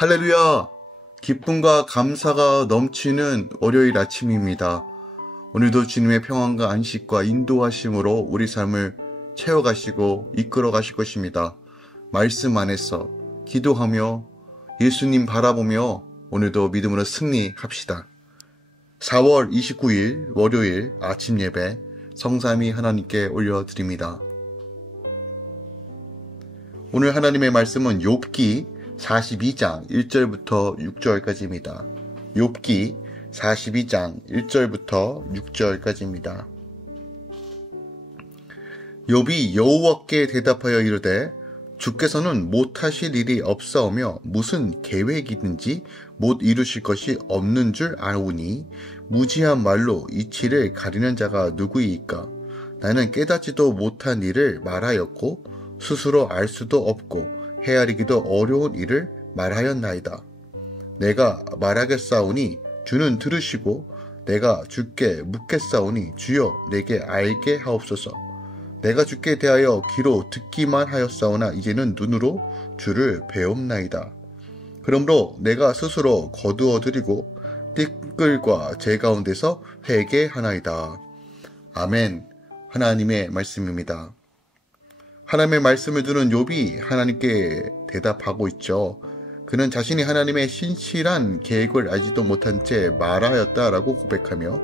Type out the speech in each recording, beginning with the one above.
할렐루야! 기쁨과 감사가 넘치는 월요일 아침입니다. 오늘도 주님의 평안과 안식과 인도하심으로 우리 삶을 채워가시고 이끌어가실 것입니다. 말씀 안에서 기도하며 예수님 바라보며 오늘도 믿음으로 승리합시다. 4월 29일 월요일 아침 예배 성삼위 하나님께 올려드립니다. 오늘 하나님의 말씀은 욥기 42장 1절부터 6절까지입니다. 욥기 42장 1절부터 6절까지입니다. 욥이 여호와께 대답하여 이르되 주께서는 못하실 일이 없사오며 무슨 계획이든지 못 이루실 것이 없는 줄 아오니 무지한 말로 이치를 가리는 자가 누구이까? 나는 깨닫지도 못한 일을 말하였고 스스로 알 수도 없고 헤아리기도 어려운 일을 말하였나이다. 내가 말하겠사오니 주는 들으시고 내가 주께 묻겠사오니 주여 내게 알게 하옵소서. 내가 주께 대하여 귀로 듣기만 하였사오나 이제는 눈으로 주를 배옵나이다. 그러므로 내가 스스로 거두어드리고 띠끌과 제 가운데서 회개하나이다. 아멘. 하나님의 말씀입니다. 하나님의 말씀을 듣는 욥이 하나님께 대답하고 있죠. 그는 자신이 하나님의 신실한 계획을 알지도 못한 채 말하였다라고 고백하며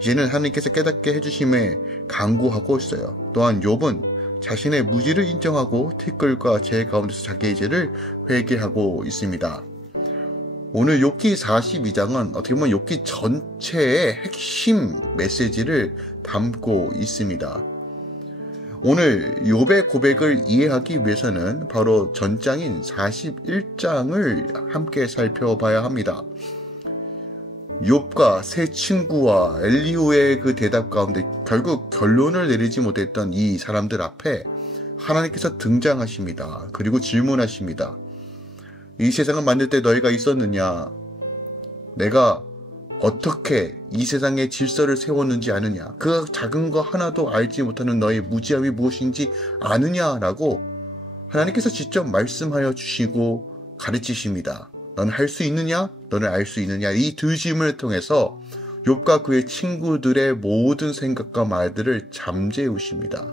이제는 하나님께서 깨닫게 해주심에 간구하고 있어요. 또한 욥은 자신의 무지를 인정하고 티끌과 제 가운데서 자기의 죄를 회개하고 있습니다. 오늘 욥기 42장은 어떻게 보면 욥기 전체의 핵심 메시지를 담고 있습니다. 오늘 욥의 고백을 이해하기 위해서는 바로 전장인 41장을 함께 살펴봐야 합니다. 욥과 세 친구와 엘리후의 그 대답 가운데 결국 결론을 내리지 못했던 이 사람들 앞에 하나님께서 등장하십니다. 그리고 질문하십니다. 이 세상을 만들 때 너희가 있었느냐? 내가 어떻게 이 세상의 질서를 세웠는지 아느냐? 그 작은 거 하나도 알지 못하는 너의 무지함이 무엇인지 아느냐라고 하나님께서 직접 말씀하여 주시고 가르치십니다. 너는 할 수 있느냐? 너는 알 수 있느냐? 이 두 질문을 통해서 욥과 그의 친구들의 모든 생각과 말들을 잠재우십니다.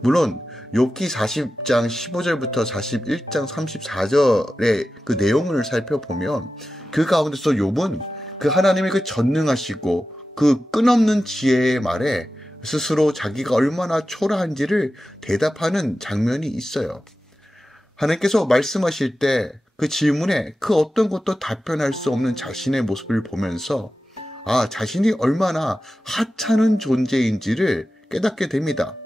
물론 욥기 40장 15절부터 41장 34절의 그 내용을 살펴보면 그 가운데서 욥은 그 하나님의 그 전능하시고 그 끝없는 지혜의 말에 스스로 자기가 얼마나 초라한지를 대답하는 장면이 있어요. 하나님께서 말씀하실 때 그 질문에 그 어떤 것도 답변할 수 없는 자신의 모습을 보면서 자신이 얼마나 하찮은 존재인지를 깨닫게 됩니다.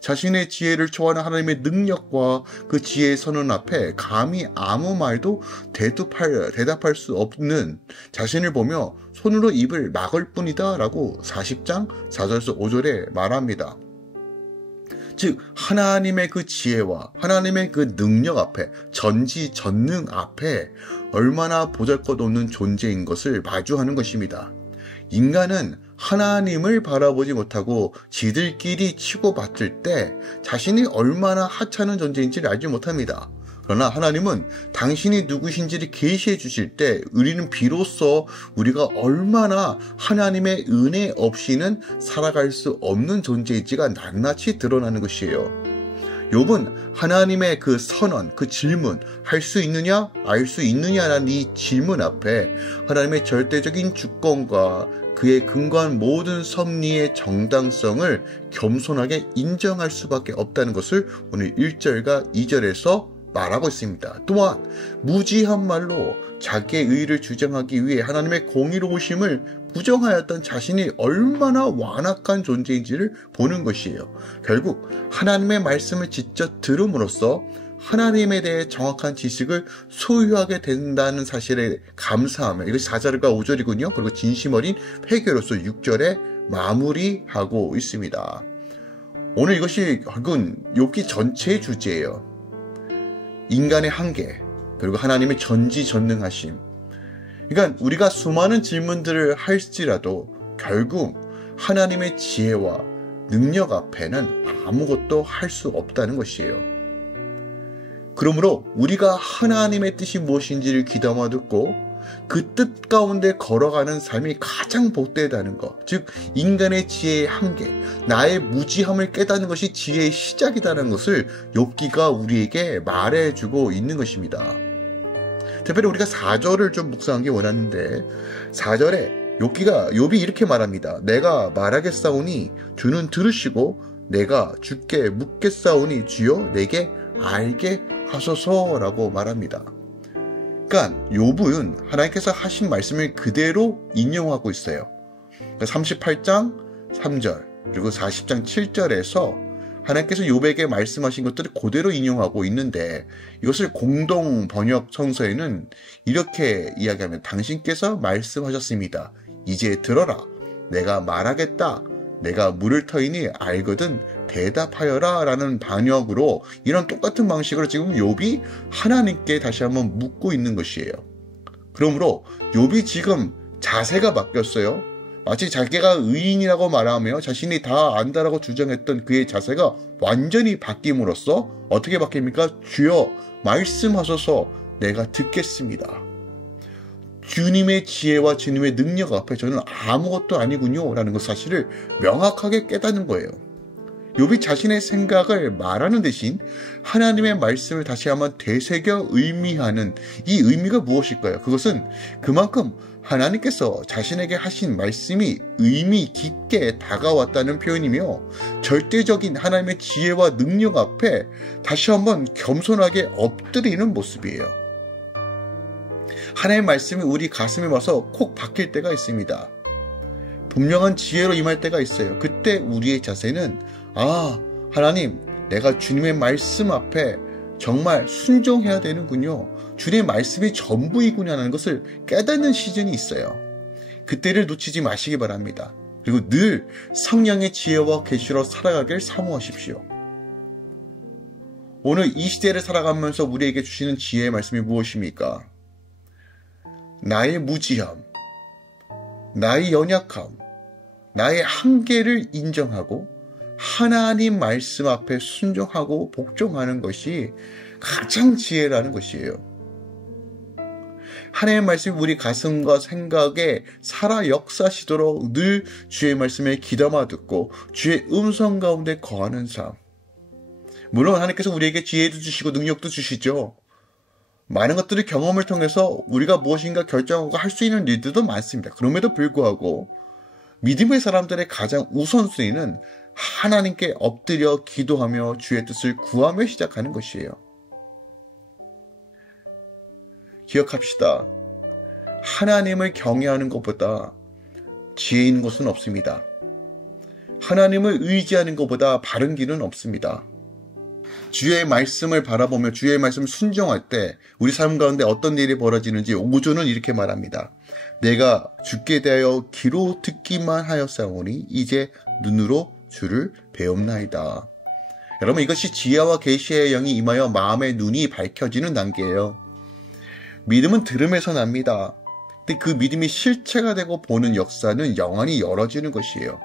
자신의 지혜를 초월하는 하나님의 능력과 그 지혜의 선언 앞에 감히 아무 말도 대답할 수 없는 자신을 보며 손으로 입을 막을 뿐이다 라고 40장 4절에서 5절에 말합니다. 즉 하나님의 그 지혜와 하나님의 그 능력 앞에 전지전능 앞에 얼마나 보잘것없는 존재인 것을 마주하는 것입니다. 인간은 하나님을 바라보지 못하고 지들끼리 치고받을 때 자신이 얼마나 하찮은 존재인지를 알지 못합니다. 그러나 하나님은 당신이 누구신지를 계시해 주실 때 우리는 비로소 우리가 얼마나 하나님의 은혜 없이는 살아갈 수 없는 존재인지가 낱낱이 드러나는 것이에요. 욥은 하나님의 그 선언, 그 질문, 할 수 있느냐, 알 수 있느냐라는 이 질문 앞에 하나님의 절대적인 주권과 그의 근거한 모든 섭리의 정당성을 겸손하게 인정할 수밖에 없다는 것을 오늘 1절과 2절에서 말하고 있습니다. 또한 무지한 말로 자기의 의의를 주장하기 위해 하나님의 공의로우심을 부정하였던 자신이 얼마나 완악한 존재인지를 보는 것이에요. 결국 하나님의 말씀을 직접 들음으로써 하나님에 대해 정확한 지식을 소유하게 된다는 사실에 감사하며 이것이 4절과 5절이군요. 그리고 진심 어린 회개로서 6절에 마무리하고 있습니다. 오늘 이것이 결국은 욥기 전체의 주제예요. 인간의 한계, 그리고 하나님의 전지전능하심. 그러니까 우리가 수많은 질문들을 할지라도 결국 하나님의 지혜와 능력 앞에는 아무것도 할 수 없다는 것이에요. 그러므로 우리가 하나님의 뜻이 무엇인지를 귀담아 듣고 그 뜻 가운데 걸어가는 삶이 가장 복되다는 것, 즉 인간의 지혜의 한계, 나의 무지함을 깨닫는 것이 지혜의 시작이라는 것을 욥기가 우리에게 말해주고 있는 것입니다. 특별히 우리가 4절을 좀 묵상하기 원하는데 4절에 욥이 이렇게 말합니다. 내가 말하겠사오니 주는 들으시고 내가 주께 묻겠사오니 주여 내게 알게 하소서라고 말합니다. 그러니까 욥은 하나님께서 하신 말씀을 그대로 인용하고 있어요. 38장 3절 그리고 40장 7절에서 하나님께서 욥에게 말씀하신 것들을 그대로 인용하고 있는데 이것을 공동 번역 성서에는 이렇게 이야기하면 당신께서 말씀하셨습니다. 이제 들어라. 내가 말하겠다. 내가 물을 터이니 알거든 대답하여라 라는 반역으로 이런 똑같은 방식으로 지금 욥이 하나님께 다시 한번 묻고 있는 것이에요. 그러므로 욥이 지금 자세가 바뀌었어요. 마치 자기가 의인이라고 말하며 자신이 다 안다라고 주장했던 그의 자세가 완전히 바뀜으로써 어떻게 바뀝니까? 주여 말씀하소서 내가 듣겠습니다. 주님의 지혜와 주님의 능력 앞에 저는 아무것도 아니군요 라는 그 사실을 명확하게 깨닫는 거예요. 욥이 자신의 생각을 말하는 대신 하나님의 말씀을 다시 한번 되새겨 의미하는 이 의미가 무엇일까요? 그것은 그만큼 하나님께서 자신에게 하신 말씀이 의미 깊게 다가왔다는 표현이며 절대적인 하나님의 지혜와 능력 앞에 다시 한번 겸손하게 엎드리는 모습이에요. 하나님의 말씀이 우리 가슴에 와서 콕 박힐 때가 있습니다. 분명한 지혜로 임할 때가 있어요. 그때 우리의 자세는 하나님, 내가 주님의 말씀 앞에 정말 순종해야 되는군요. 주님의 말씀이 전부이구나 하는 것을 깨닫는 시즌이 있어요. 그때를 놓치지 마시기 바랍니다. 그리고 늘 성령의 지혜와 계시로 살아가길 사모하십시오. 오늘 이 시대를 살아가면서 우리에게 주시는 지혜의 말씀이 무엇입니까? 나의 무지함, 나의 연약함, 나의 한계를 인정하고 하나님 말씀 앞에 순종하고 복종하는 것이 가장 지혜라는 것이에요. 하나님의 말씀이 우리 가슴과 생각에 살아 역사시도록 늘 주의 말씀에 귀담아 듣고 주의 음성 가운데 거하는 삶. 물론 하나님께서 우리에게 지혜도 주시고 능력도 주시죠. 많은 것들을 경험을 통해서 우리가 무엇인가 결정하고 할 수 있는 일들도 많습니다. 그럼에도 불구하고 믿음의 사람들의 가장 우선순위는 하나님께 엎드려 기도하며 주의 뜻을 구하며 시작하는 것이에요. 기억합시다. 하나님을 경외하는 것보다 지혜 있는 것은 없습니다. 하나님을 의지하는 것보다 바른 길은 없습니다. 주의 말씀을 바라보며 주의 말씀을 순종할 때 우리 삶 가운데 어떤 일이 벌어지는지 5조는 이렇게 말합니다. 내가 주께 대하여 귀로 듣기만 하였사오니 이제 눈으로 주를 배움나이다. 여러분, 이것이 지혜와 계시의 영이 임하여 마음의 눈이 밝혀지는 단계예요. 믿음은 들음에서 납니다. 근데 그 믿음이 실체가 되고 보는 역사는 영안이 열어지는 것이에요.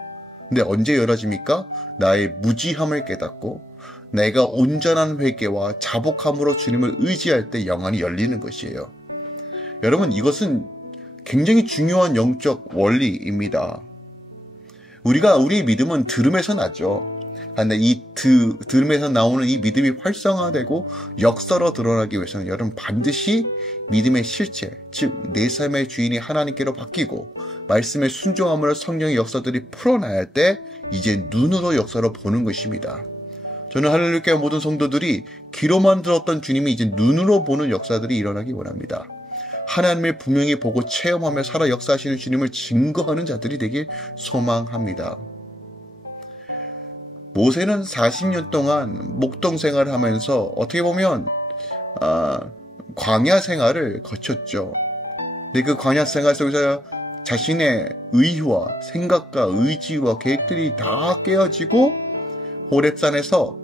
근데 언제 열어집니까? 나의 무지함을 깨닫고 내가 온전한 회개와 자복함으로 주님을 의지할 때 영안이 열리는 것이에요. 여러분, 이것은 굉장히 중요한 영적 원리입니다. 우리의 믿음은 들음에서 나죠. 그런데 이 들음에서 나오는 이 믿음이 활성화되고 역사로 드러나기 위해서는 여러분 반드시 믿음의 실체, 즉 내 삶의 주인이 하나님께로 바뀌고 말씀에 순종함으로 성령의 역사들이 풀어나야 때 이제 눈으로 역사로 보는 것입니다. 저는 할렐루야 모든 성도들이 귀로만 들었던 주님이 이제 눈으로 보는 역사들이 일어나기 원합니다. 하나님을 분명히 보고 체험하며 살아 역사하시는 주님을 증거하는 자들이 되길 소망합니다. 모세는 40년 동안 목동 생활을 하면서 어떻게 보면 광야 생활을 거쳤죠. 근데 그 광야 생활 속에서 자신의 의와 생각과 의지와 계획들이 다 깨어지고 호렙산에서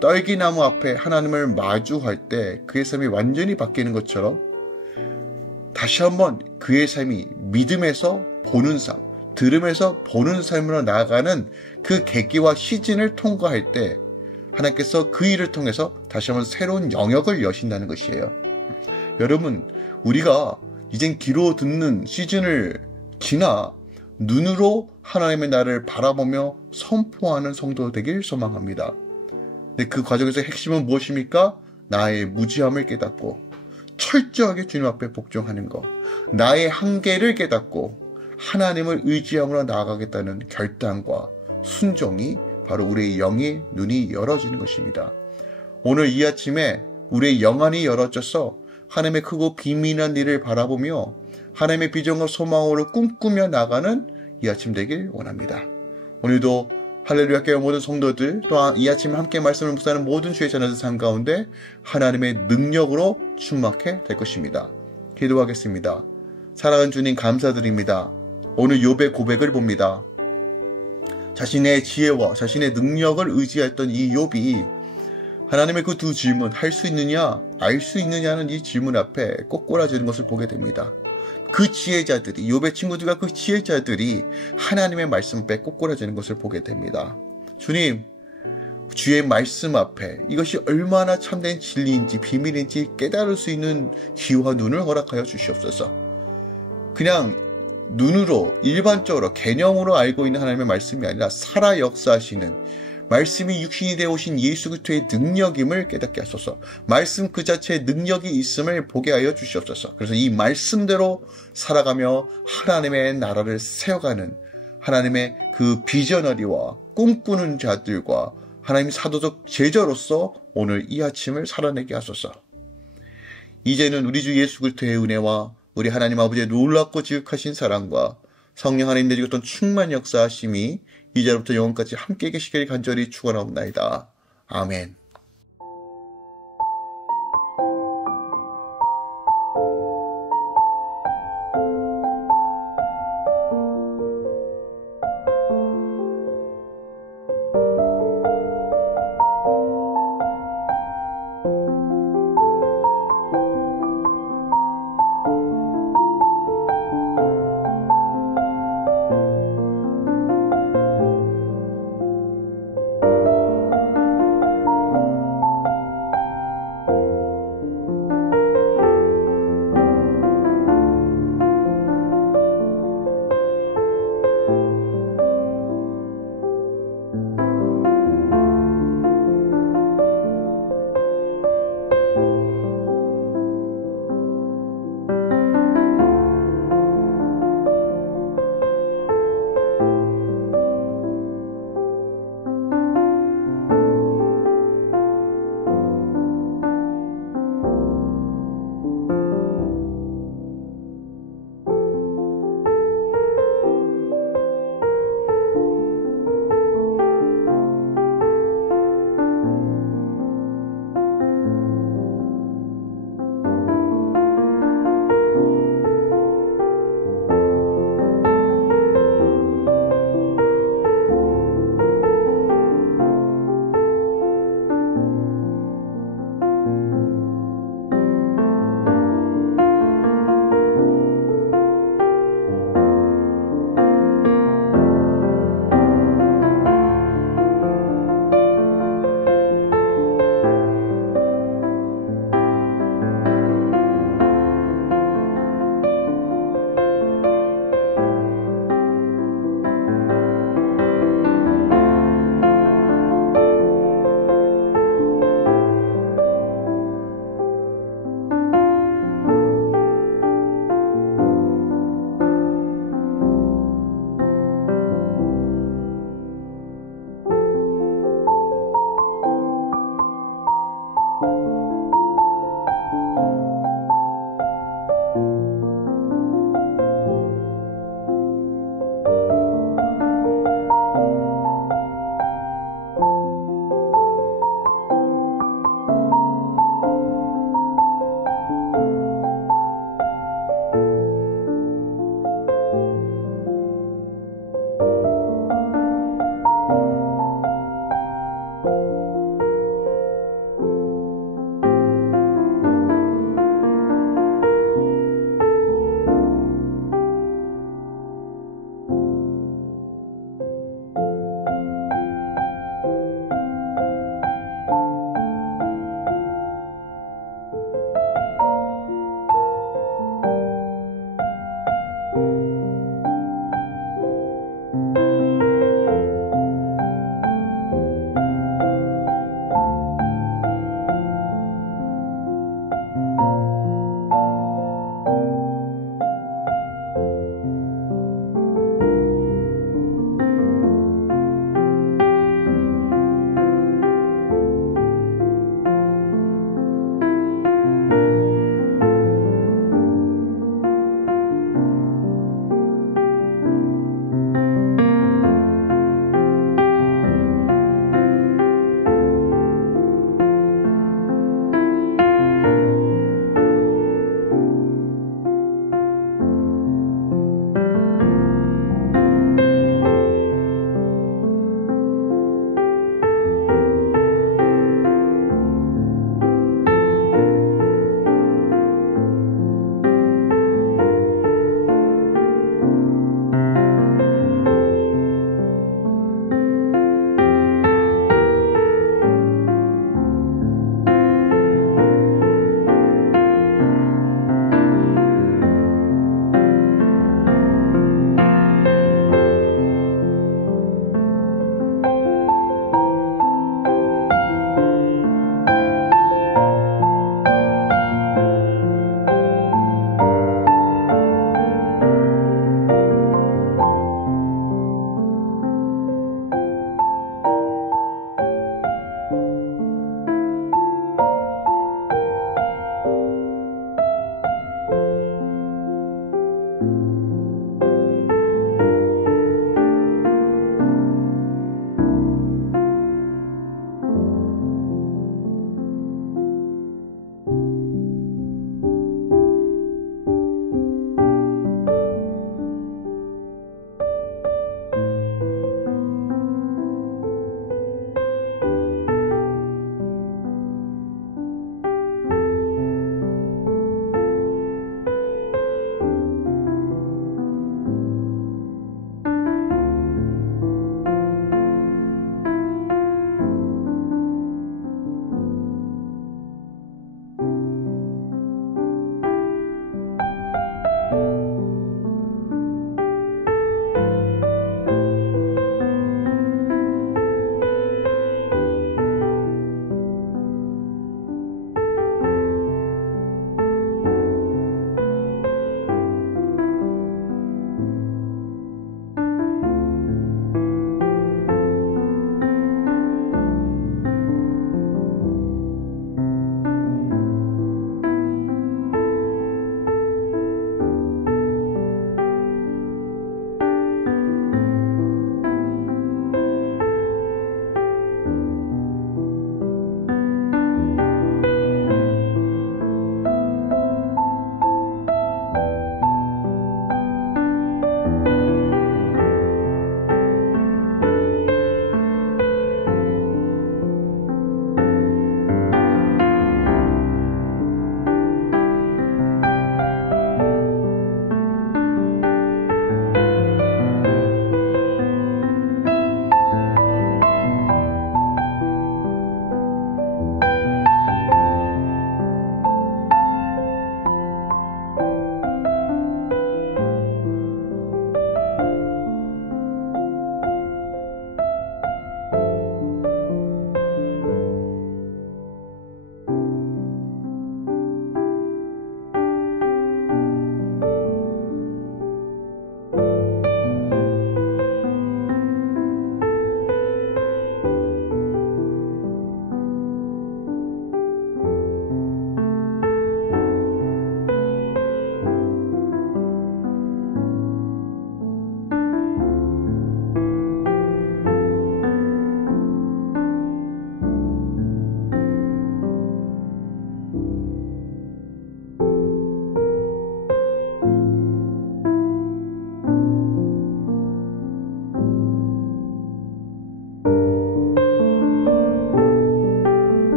떨기나무 앞에 하나님을 마주할 때 그의 삶이 완전히 바뀌는 것처럼 다시 한번 그의 삶이 믿음에서 보는 삶, 들음에서 보는 삶으로 나아가는 그 계기와 시즌을 통과할 때 하나님께서 그 일을 통해서 다시 한번 새로운 영역을 여신다는 것이에요. 여러분, 우리가 이젠 귀로 듣는 시즌을 지나 눈으로 하나님의 나라를 바라보며 선포하는 성도 되길 소망합니다. 근데 그 과정에서 핵심은 무엇입니까? 나의 무지함을 깨닫고 철저하게 주님 앞에 복종하는 것, 나의 한계를 깨닫고 하나님을 의지함으로 나아가겠다는 결단과 순종이 바로 우리의 영의 눈이 열어지는 것입니다. 오늘 이 아침에 우리의 영안이 열어져서 하나님의 크고 비밀한 일을 바라보며 하나님의 비전과 소망으로 꿈꾸며 나가는 이 아침 되길 원합니다. 오늘도 할렐루야 교회 모든 성도들, 또한 이 아침 함께 말씀을 묵상하는 모든 주의 자녀들 삶 가운데 하나님의 능력으로 충만하게 될 것입니다. 기도하겠습니다. 사랑하는 주님 감사드립니다. 오늘 욥의 고백을 봅니다. 자신의 지혜와 자신의 능력을 의지했던 이 욥이 하나님의 그 두 질문, 할 수 있느냐, 알 수 있느냐는 이 질문 앞에 꼬꾸라지는 것을 보게 됩니다. 그 지혜자들이, 욥의 친구들과 그 지혜자들이 하나님의 말씀 앞에 꼬꾸라지는 것을 보게 됩니다. 주님, 주의 말씀 앞에 이것이 얼마나 참된 진리인지 비밀인지 깨달을 수 있는 귀와 눈을 허락하여 주시옵소서. 그냥 눈으로 일반적으로 개념으로 알고 있는 하나님의 말씀이 아니라 살아 역사하시는 말씀이 육신이 되어 오신 예수 그리스도의 능력임을 깨닫게 하소서. 말씀 그 자체의 능력이 있음을 보게 하여 주시옵소서. 그래서 이 말씀대로 살아가며 하나님의 나라를 세워가는 하나님의 그 비저너리와 꿈꾸는 자들과 하나님의 사도적 제자로서 오늘 이 아침을 살아내게 하소서. 이제는 우리 주 예수 그리스도의 은혜와 우리 하나님 아버지의 놀랍고 지극하신 사랑과 성령 하나님 내주고 어떤 충만 역사하심이 이제부터 영원까지 함께 계시길 간절히 축원하옵나이다. 아멘.